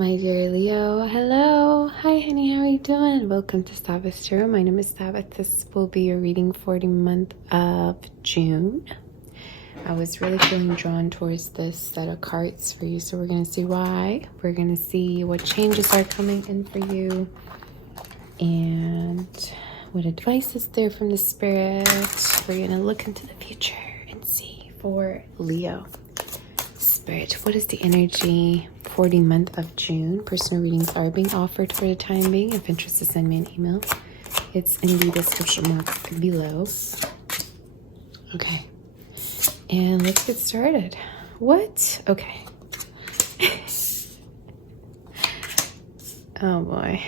My dear Leo, hello. Hi, honey. How are you doing? Welcome to Sabbath Tarot. My name is Sabbath. This will be your reading for the month of June. I was really feeling drawn towards this set of cards for you, so we're going to see why. We're going to see what changes are coming in for you and what advice is there from the spirit. We're going to look into the future and see for Leo. Spirit, what is the energy for the month of June? Personal readings are being offered for the time being. If interested, send me an email. It's in the description box below. Okay. And let's get started. What? Okay. Oh boy.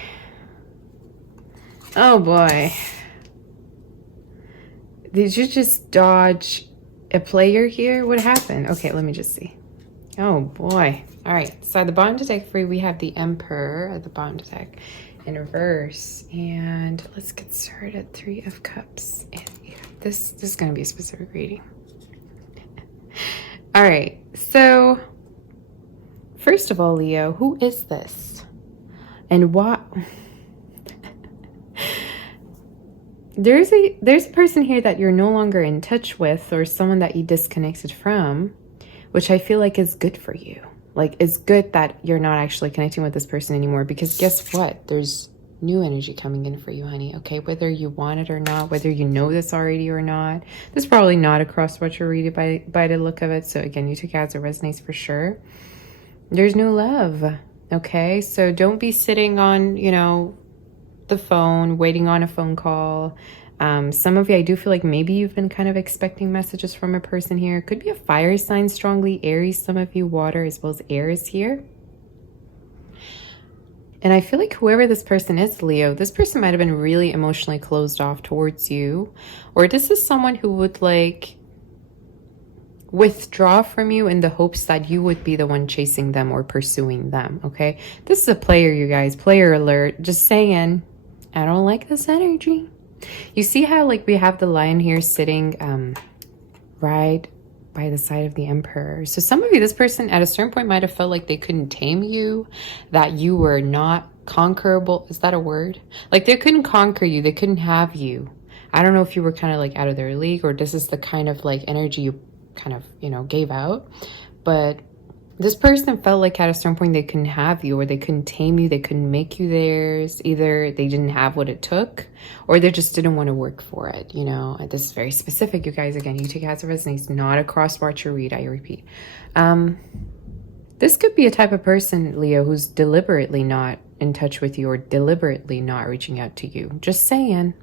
Oh boy. Did you just dodge a player here? What happened? Okay, let me just see. Oh boy. All right. So at the bottom of the deck for you, we have the Emperor at the bottom of the deck in reverse. And let's get started. 3 of Cups. And yeah, this is going to be a specific reading. All right. So first of all, Leo, who is this? And what? There's a person here that you're no longer in touch with, or someone that you disconnected from, which I feel like is good for you. Like, it's good that you're not actually connecting with this person anymore, because guess what? There's new energy coming in for you, honey. Okay, whether you want it or not, whether you know this already or not, this is probably not across what you're reading by the look of it. So again, you take it as it resonates for sure. There's new love. Okay, so don't be sitting on, the phone, waiting on a phone call. Some of you, I do feel like maybe you've been kind of expecting messages from a person here. It could be a fire sign, strongly Aries. Some of you, water as well as air is here. And I feel like whoever this person is, Leo, this person might have been really emotionally closed off towards you. Or this is someone who would withdraw from you in the hopes that you would be the one chasing them or pursuing them. Okay. This is a player, you guys. Player alert. Just saying, I don't like this energy. You see how we have the lion here sitting right by the side of the Emperor. So some of you, this person at a certain point might have felt like they couldn't tame you, that you were not conquerable. Is that a word? Like they couldn't conquer you. They couldn't have you. I don't know if you were kind of out of their league, or this is the kind of energy you kind of, gave out. But this person felt like at a certain point they couldn't have you, or they couldn't tame you, they couldn't make you theirs. Either they didn't have what it took, or they just didn't want to work for it. This is very specific, you guys. Again, you take it as it resonates, not a cross-watch or read, I repeat. This could be a type of person, Leo, who's deliberately not in touch with you, or deliberately not reaching out to you. Just saying.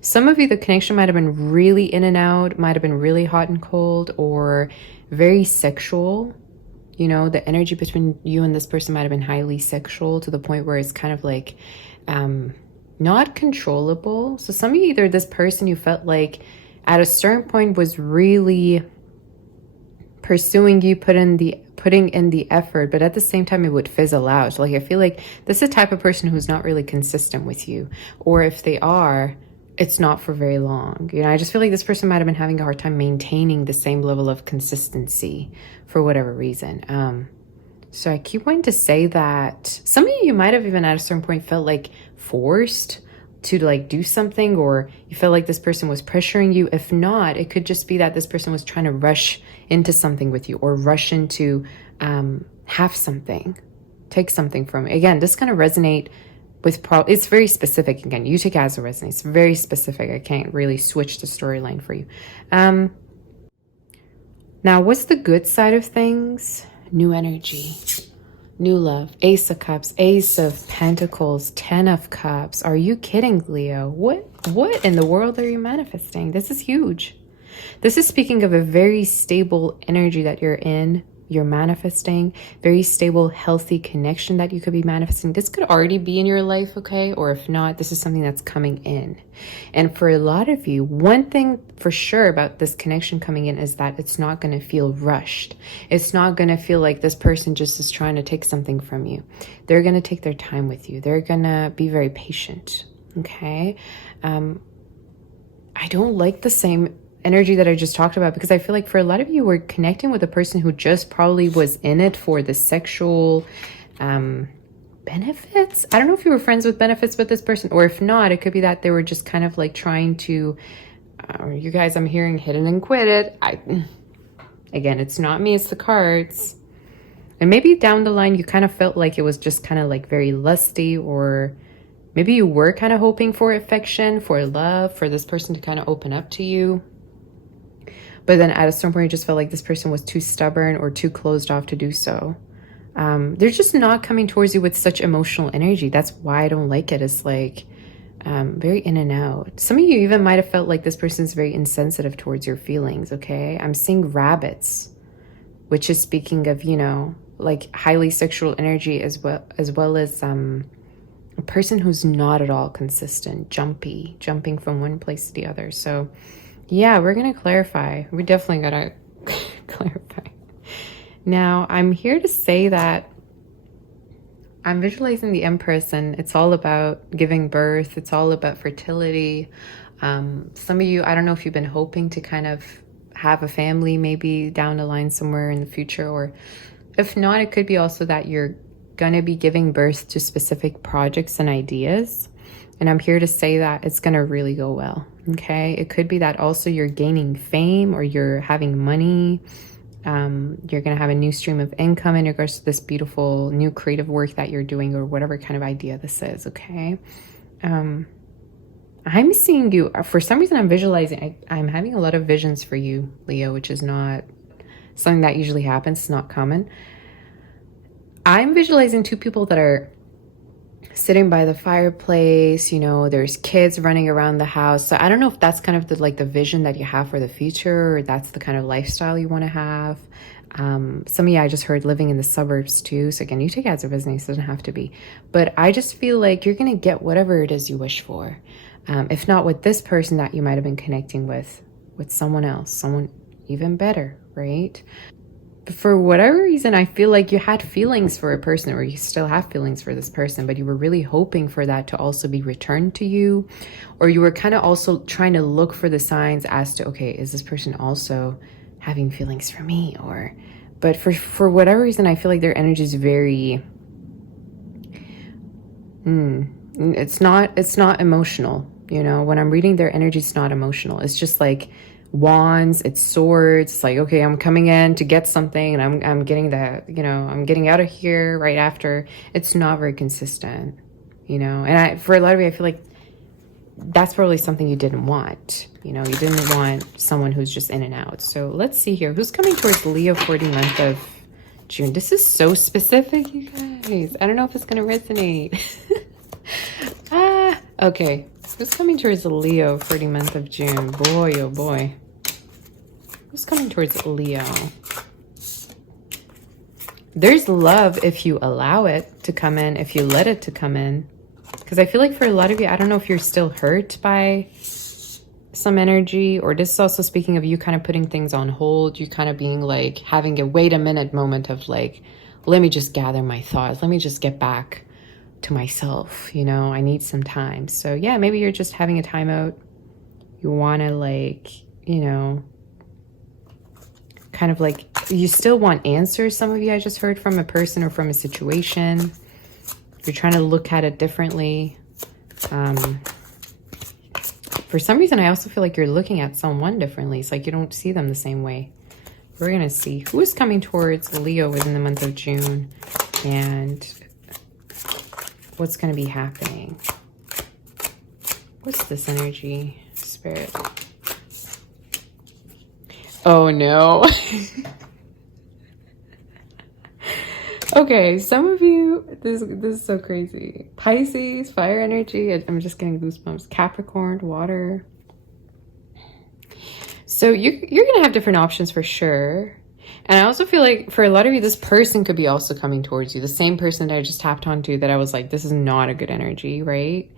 Some of you, the connection might have been really in and out, might have been really hot and cold, or very sexual. The energy between you and this person might have been highly sexual, to the point where it's kind of not controllable. So some of you, either this person you felt like at a certain point was really pursuing you, putting in the effort, but at the same time it would fizzle out. I feel like this is the type of person who's not really consistent with you, or if they are, it's not for very long. I just feel like this person might have been having a hard time maintaining the same level of consistency for whatever reason. So I keep wanting to say that some of you might have even at a certain point felt forced to do something, or you felt like this person was pressuring you. If not, it could just be that this person was trying to rush into something with you, or rush into have something, take something from you. Again, this kind of resonate with it's very specific. Again, you take it as it resonates. It's very specific. I can't really switch the storyline for you. Now, what's the good side of things? New energy, new love, Ace of Cups, Ace of Pentacles, 10 of Cups. Are you kidding, Leo? What in the world are you manifesting? This is huge. This is speaking of a very stable energy that you're manifesting, very stable, healthy connection that you could be manifesting. This could already be in your life, okay? Or if not, this is something that's coming in. And for a lot of you, one thing for sure about this connection coming in is that it's not going to feel rushed. It's not going to feel like this person just is trying to take something from you. They're going to take their time with you. They're going to be very patient, okay? I don't like the same energy that I just talked about, because I feel like for a lot of you, we're connecting with a person who just probably was in it for the sexual benefits. I don't know if you were friends with benefits with this person, or if not, it could be that they were just kind of like trying to, you guys, I'm hearing hit it and quit it. Again, it's not me, it's the cards. And maybe down the line, you kind of felt like it was just kind of like very lusty, or maybe you were kind of hoping for affection, for love, for this person to kind of open up to you. But then at a certain point, you just felt like this person was too stubborn or too closed off to do so. They're just not coming towards you with such emotional energy. That's why I don't like it. It's like very in and out. Some of you even might have felt like this person's very insensitive towards your feelings, okay? I'm seeing rabbits, which is speaking of, you know, like highly sexual energy, as well as a person who's not at all consistent, jumping from one place to the other. So yeah, we're going to clarify. We definitely got to clarify. Now, I'm here to say that I'm visualizing the Empress, and it's all about giving birth. It's all about fertility. Some of you, I don't know if you've been hoping to kind of have a family maybe down the line somewhere in the future, or if not, it could be also that you're going to be giving birth to specific projects and ideas. And I'm here to say that it's going to really go well, okay? It could be that also you're gaining fame, or you're having money. You're going to have a new stream of income in regards to this beautiful new creative work that you're doing, or whatever kind of idea this is, okay? I'm seeing you, for some reason I'm visualizing, I'm having a lot of visions for you, Leo, which is not something that usually happens. It's not common. I'm visualizing two people that are sitting by the fireplace, you know, there's kids running around the house. So I don't know if that's kind of the vision that you have for the future, or that's the kind of lifestyle you want to have. Some of you, I just heard living in the suburbs too. So again, you take it as a business, it doesn't have to be. But I just feel like you're going to get whatever it is you wish for. If not with this person that you might have been connecting with someone else, someone even better, right? For whatever reason, I feel like you had feelings for a person, or you still have feelings for this person, but you were really hoping for that to also be returned to you, or you were kind of also trying to look for the signs as to, okay, is this person also having feelings for me? But for whatever reason, I feel like their energy is very, it's not emotional. You know, when I'm reading their energy, it's not emotional. It's just like wands, it's swords. It's like, okay, I'm coming in to get something, and I'm getting that, you know, I'm getting out of here right after. It's not very consistent, you know. And for a lot of you, I feel like that's probably something you didn't want. You know, you didn't want someone who's just in and out. So let's see here. Who's coming towards Leo for the month of June? This is so specific, you guys. I don't know if it's going to resonate. Okay. Who's coming towards Leo for the month of June? Boy, oh boy. Who's coming towards Leo? There's love if you allow it to come in, if you let it to come in. Because I feel like for a lot of you, I don't know if you're still hurt by some energy, or this is also speaking of you kind of putting things on hold. You kind of being like having a wait a minute moment of like, let me just gather my thoughts. Let me just get back to myself, you know, I need some time. So yeah, maybe you're just having a timeout. You want to like, you know, kind of like, you still want answers. Some of you, I just heard from a person or from a situation. You're trying to look at it differently. For some reason, I also feel like you're looking at someone differently. It's like you don't see them the same way. We're going to see who is coming towards Leo within the month of June, and what's going to be happening. What's this energy, Spirit? Oh no. Okay, some of you, this is so crazy. Pisces, fire energy. I'm just getting goosebumps. Capricorn, water. So you're going to have different options for sure. And I also feel like for a lot of you, this person could be also coming towards you. The same person that I just tapped onto that I was like, this is not a good energy, right?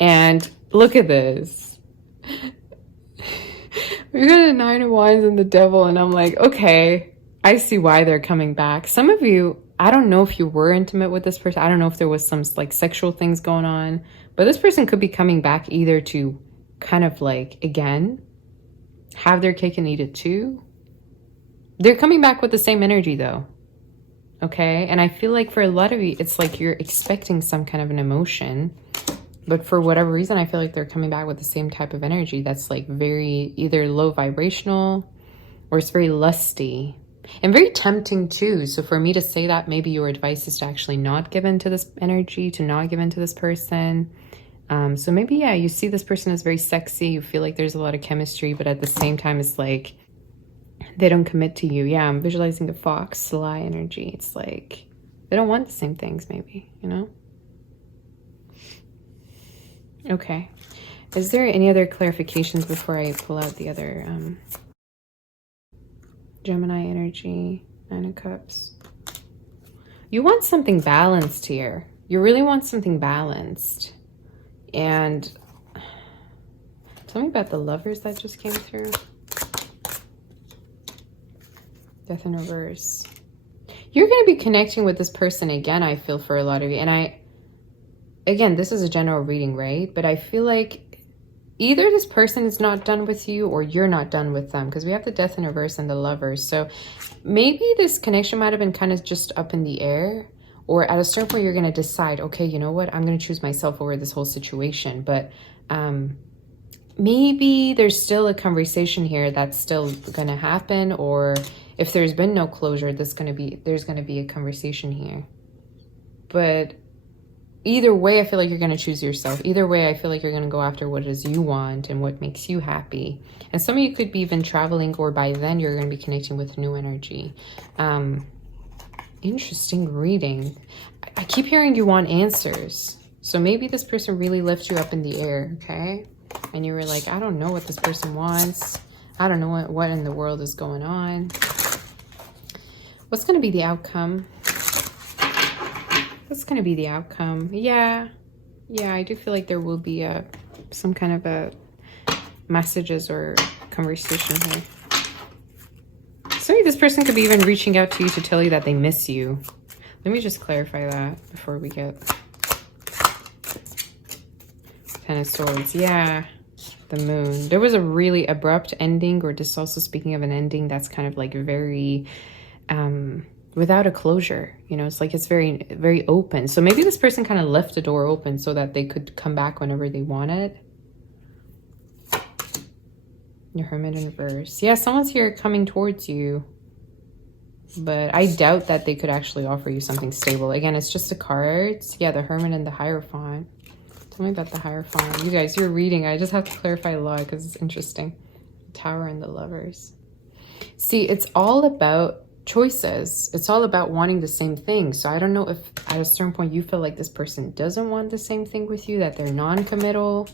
And look at this. We got a 9 of Wands and the Devil, and I'm like, okay, I see why they're coming back. Some of you, I don't know if you were intimate with this person. I don't know if there was some like sexual things going on, but this person could be coming back either to kind of like, again, have their cake and eat it too. They're coming back with the same energy though. Okay. And I feel like for a lot of you, it's like you're expecting some kind of an emotion. But for whatever reason, I feel like they're coming back with the same type of energy that's like very either low vibrational or it's very lusty and very tempting too. So for me to say that, maybe your advice is to actually not give into this energy, to not give into this person. So maybe, yeah, you see this person as very sexy. You feel like there's a lot of chemistry, but at the same time, it's like they don't commit to you. Yeah, I'm visualizing the fox, sly energy. It's like they don't want the same things, maybe, you know? Okay. Is there any other clarifications before I pull out the other Gemini energy, Nine of Cups? You want something balanced here. You really want something balanced. And tell me about the Lovers that just came through. Death in reverse. You're going to be connecting with this person again, I feel, for a lot of you. And again, this is a general reading, right? But I feel like either this person is not done with you or you're not done with them, because we have the Death in reverse and the Lovers. So maybe this connection might have been kind of just up in the air, or at a certain point you're going to decide, okay, you know what? I'm going to choose myself over this whole situation. But maybe there's still a conversation here that's still going to happen, or if there's been no closure, there's going to be a conversation here. But either way, I feel like you're going to choose yourself. Either way, I feel like you're going to go after what it is you want and what makes you happy. And some of you could be even traveling, or by then you're going to be connecting with new energy. Interesting reading. I keep hearing you want answers. So maybe this person really lifts you up in the air, okay? And you were like, I don't know what this person wants. I don't know what in the world is going on. What's going to be the outcome? What's going to be the outcome? Yeah, I do feel like there will be some kind of a messages or conversation here. So maybe this person could be even reaching out to you to tell you that they miss you. Let me just clarify that before we get Ten of Swords. Yeah, the Moon. There was a really abrupt ending, or just also speaking of an ending that's kind of like very without a closure, you know. It's like it's very, very open. So maybe this person kind of left the door open so that they could come back whenever they wanted. Your Hermit in reverse. Yeah, someone's here coming towards you, but I doubt that they could actually offer you something stable. Again, it's just the cards. Yeah, the Hermit and the Hierophant. Tell me about the Hierophant. You guys, you're reading. I just have to clarify a lot because it's interesting. Tower and the Lovers. See, it's all about choices. It's all about wanting the same thing. So I don't know if at a certain point you feel like this person doesn't want the same thing with you, that they're non-committal,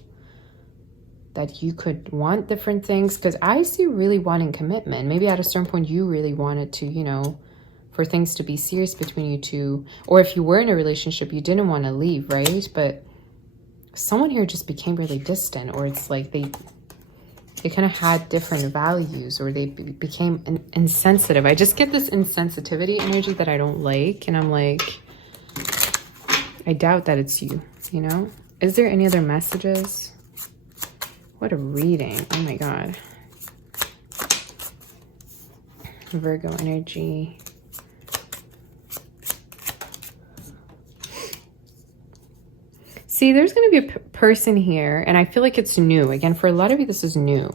that you could want different things. Because I see really wanting commitment. Maybe at a certain point you really wanted to, you know, for things to be serious between you two. Or if you were in a relationship, you didn't want to leave, right? But someone here just became really distant, or it's like they kind of had different values, or they became insensitive. I just get this insensitivity energy that I don't like. And I'm like, I doubt that it's you, you know? Is there any other messages? What a reading. Oh my God. Virgo energy. See, there's going to be a person here, and I feel like it's new. Again, for a lot of you, this is new.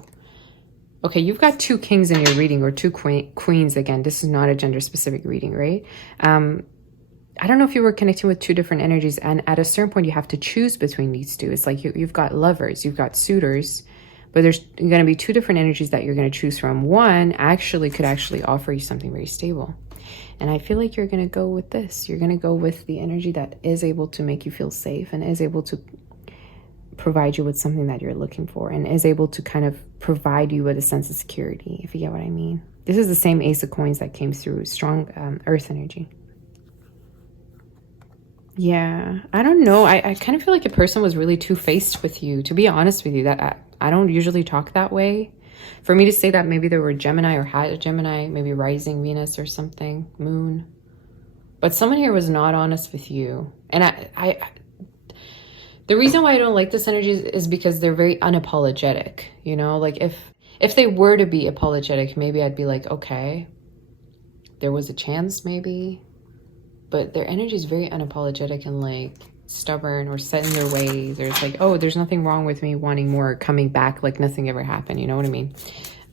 Okay, you've got two kings in your reading, or two queens. Again, this is not a gender-specific reading, right? I don't know if you were connecting with two different energies, and at a certain point, you have to choose between these two. It's like you've got lovers, you've got suitors, but there's going to be two different energies that you're going to choose from. One could actually offer you something very stable. And I feel like you're going to go with this. You're going to go with the energy that is able to make you feel safe and is able to provide you with something that you're looking for, and is able to kind of provide you with a sense of security, if you get what I mean. This is the same Ace of Coins that came through, strong earth energy. Yeah, I don't know. I kind of feel like a person was really two-faced with you, to be honest with you. That I don't usually talk that way. For me to say that, maybe they were Gemini or had a Gemini, maybe rising Venus or something, Moon. But someone here was not honest with you. And the reason why I don't like this energy is because they're very unapologetic. You know, like if they were to be apologetic, maybe I'd be like, okay, there was a chance maybe. but their energy is very unapologetic and like stubborn or set in their ways, or it's like, oh, there's nothing wrong with me wanting more, coming back like nothing ever happened. You know what I mean?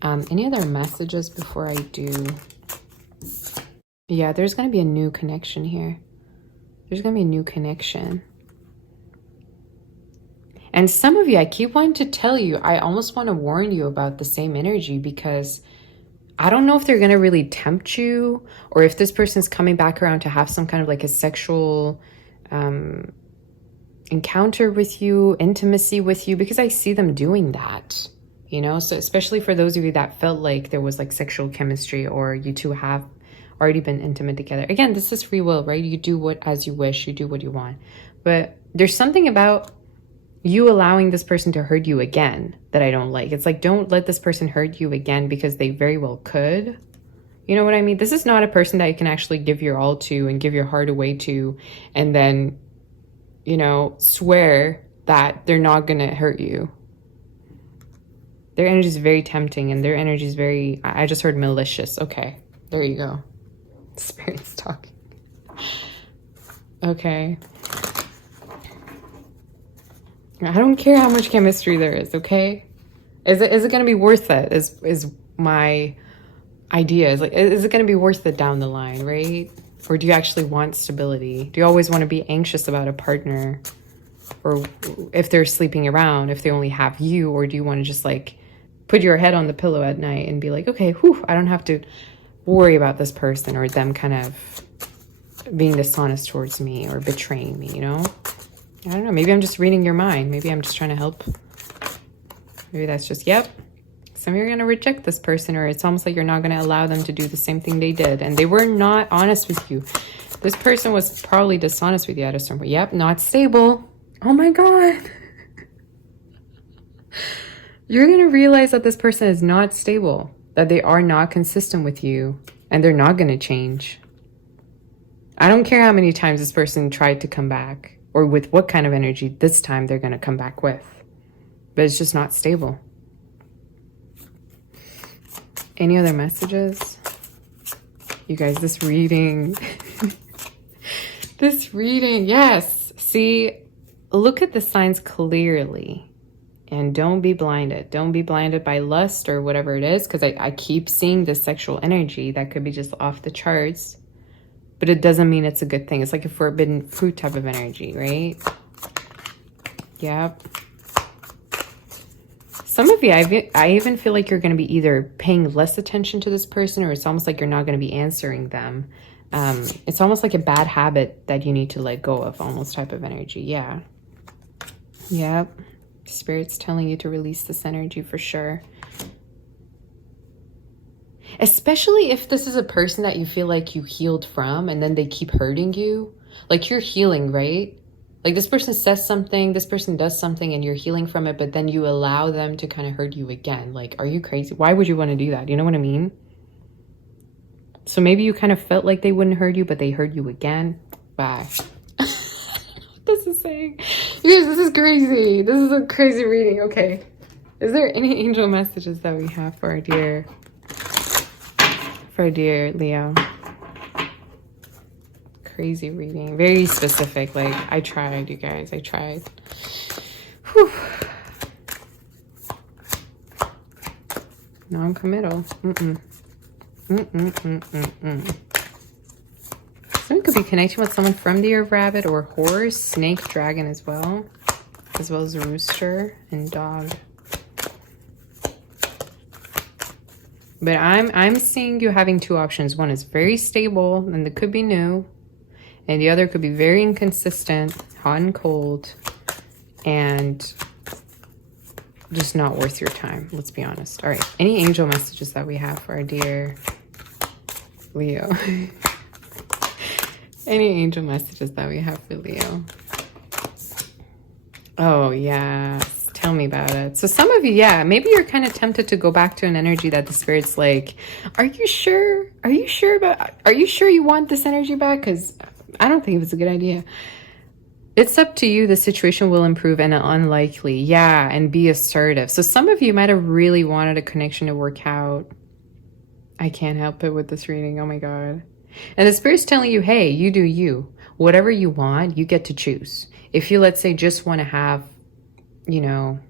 Any other messages before I do? Yeah, there's going to be a new connection here. There's going to be a new connection. And some of you, I keep wanting to tell you, I almost want to warn you about the same energy, because I don't know if they're going to really tempt you, or if this person's coming back around to have some kind of like a sexual encounter with you, intimacy with you, because I see them doing that, you know? So especially for those of you that felt like there was like sexual chemistry, or you two have already been intimate together. Again, this is free will, right? You do what as you wish, you do what you want. But there's something about you allowing this person to hurt you again that I don't like. It's like, don't let this person hurt you again, because they very well could. You know what I mean? This is not a person that you can actually give your all to and give your heart away to, and then, you know, swear that they're not going to hurt you. Their energy is very tempting, and their energy is very, I just heard malicious. Okay, there you go. Spirit's talking. Okay. I don't care how much chemistry there is, okay? Is it going to be worth it? Is my idea. Is it going to be worth it down the line, right? Or do you actually want stability? Do you always want to be anxious about a partner? Or if they're sleeping around, if they only have you? Or do you want to just like put your head on the pillow at night and be like, okay, whew, I don't have to worry about this person or them kind of being dishonest towards me or betraying me, you know? I don't know. Maybe I'm just reading your mind. Maybe I'm just trying to help. Maybe that's just, yep. Some of you are going to reject this person, or it's almost like you're not going to allow them to do the same thing they did. And they were not honest with you. This person was probably dishonest with you at a certain point. Yep, not stable. Oh my God. You're going to realize that this person is not stable, that they are not consistent with you, and they're not going to change. I don't care how many times this person tried to come back, or with what kind of energy this time they're going to come back with. But it's just not stable. Any other messages? You guys, this reading. This reading, yes. See, look at the signs clearly. And don't be blinded. Don't be blinded by lust or whatever it is. Because I keep seeing this sexual energy that could be just off the charts. But it doesn't mean it's a good thing. It's like a forbidden fruit type of energy, right? Yep. Some of you, I even feel like you're going to be either paying less attention to this person, or it's almost like you're not going to be answering them. It's almost like a bad habit that you need to let go of, almost type of energy. Yeah. Yep. Spirit's telling you to release this energy for sure. Especially if this is a person that you feel like you healed from, and then they keep hurting you. Like you're healing, right? Like this person says something, this person does something, and you're healing from it, but then you allow them to kind of hurt you again. Like, are you crazy? Why would you want to do that? You know what I mean? So maybe you kind of felt like they wouldn't hurt you, but they hurt you again. Bye. This is saying, yes, this is crazy. This is a crazy reading. Okay. Is there any angel messages that we have for our dear Leo? Crazy reading, very specific. Like I tried, you guys, I tried. Whew. Non-committal. Someone could be connecting with someone from the year of rabbit or horse, snake, dragon as well as rooster and dog. But I'm seeing you having two options. One is very stable, and it could be new. And the other could be very inconsistent, hot and cold, and just not worth your time. Let's be honest. All right. Any angel messages that we have for our dear Leo? Any angel messages that we have for Leo? Oh, yes. Tell me about it. So some of you, yeah, maybe you're kind of tempted to go back to an energy that the Spirit's like, are you sure? Are you sure you want this energy back? Because I don't think it's a good idea. It's up to you. The situation will improve, and unlikely. Yeah, and be assertive. So some of you might have really wanted a connection to work out. I can't help it with this reading. Oh my God. And the Spirit's telling you, hey, you do you. Whatever you want, you get to choose. If you, let's say, just want to have, you know,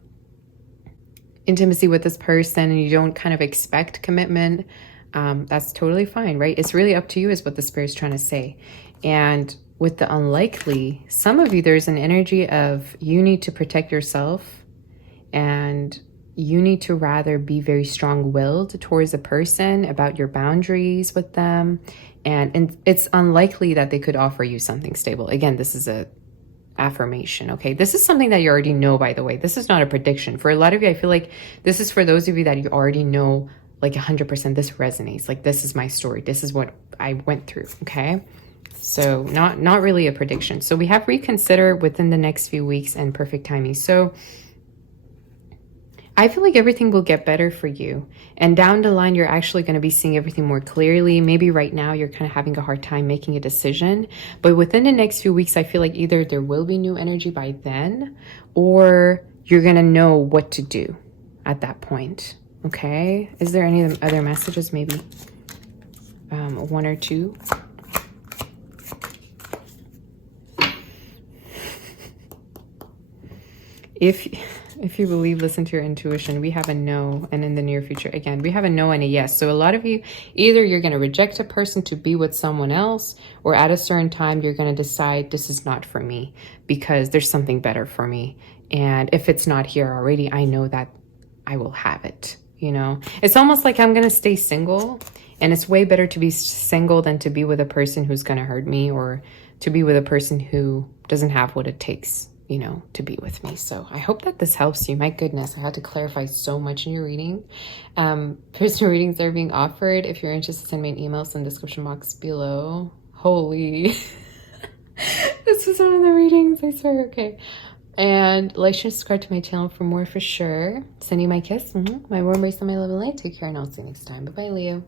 intimacy with this person and you don't kind of expect commitment, that's totally fine, right? It's really up to you is what the Spirit's trying to say. And with the unlikely, some of you, there's an energy of you need to protect yourself and you need to rather be very strong-willed towards a person about your boundaries with them. And it's unlikely that they could offer you something stable. Again, this is a affirmation, okay? This is something that you already know, by the way. This is not a prediction. For a lot of you, I feel like this is for those of you that you already know, like 100%, this resonates. Like, this is my story. This is what I went through, okay? So not really a prediction. So we have reconsider within the next few weeks and perfect timing. So I feel like everything will get better for you. And down the line, you're actually going to be seeing everything more clearly. Maybe right now you're kind of having a hard time making a decision. But within the next few weeks, I feel like either there will be new energy by then, or you're going to know what to do at that point. Okay? Is there any other messages? Maybe one or two? If you believe, listen to your intuition. We have a no, and in the near future, again, we have a no and a yes. So a lot of you, either you're going to reject a person to be with someone else, or at a certain time, you're going to decide this is not for me because there's something better for me. And if it's not here already, I know that I will have it. You know, it's almost like I'm going to stay single, and it's way better to be single than to be with a person who's going to hurt me, or to be with a person who doesn't have what it takes, you know, to be with me. So I hope that this helps you. My goodness, I had to clarify so much in your reading. Personal readings are being offered. If you're interested, send me an email in the description box below. Holy, this was one of the readings, I swear. Okay. And like, share, subscribe to my channel for more for sure. Sending my kiss, my warm embrace, and my love and light. Take care, and I'll see you next time. Bye-bye, Leo.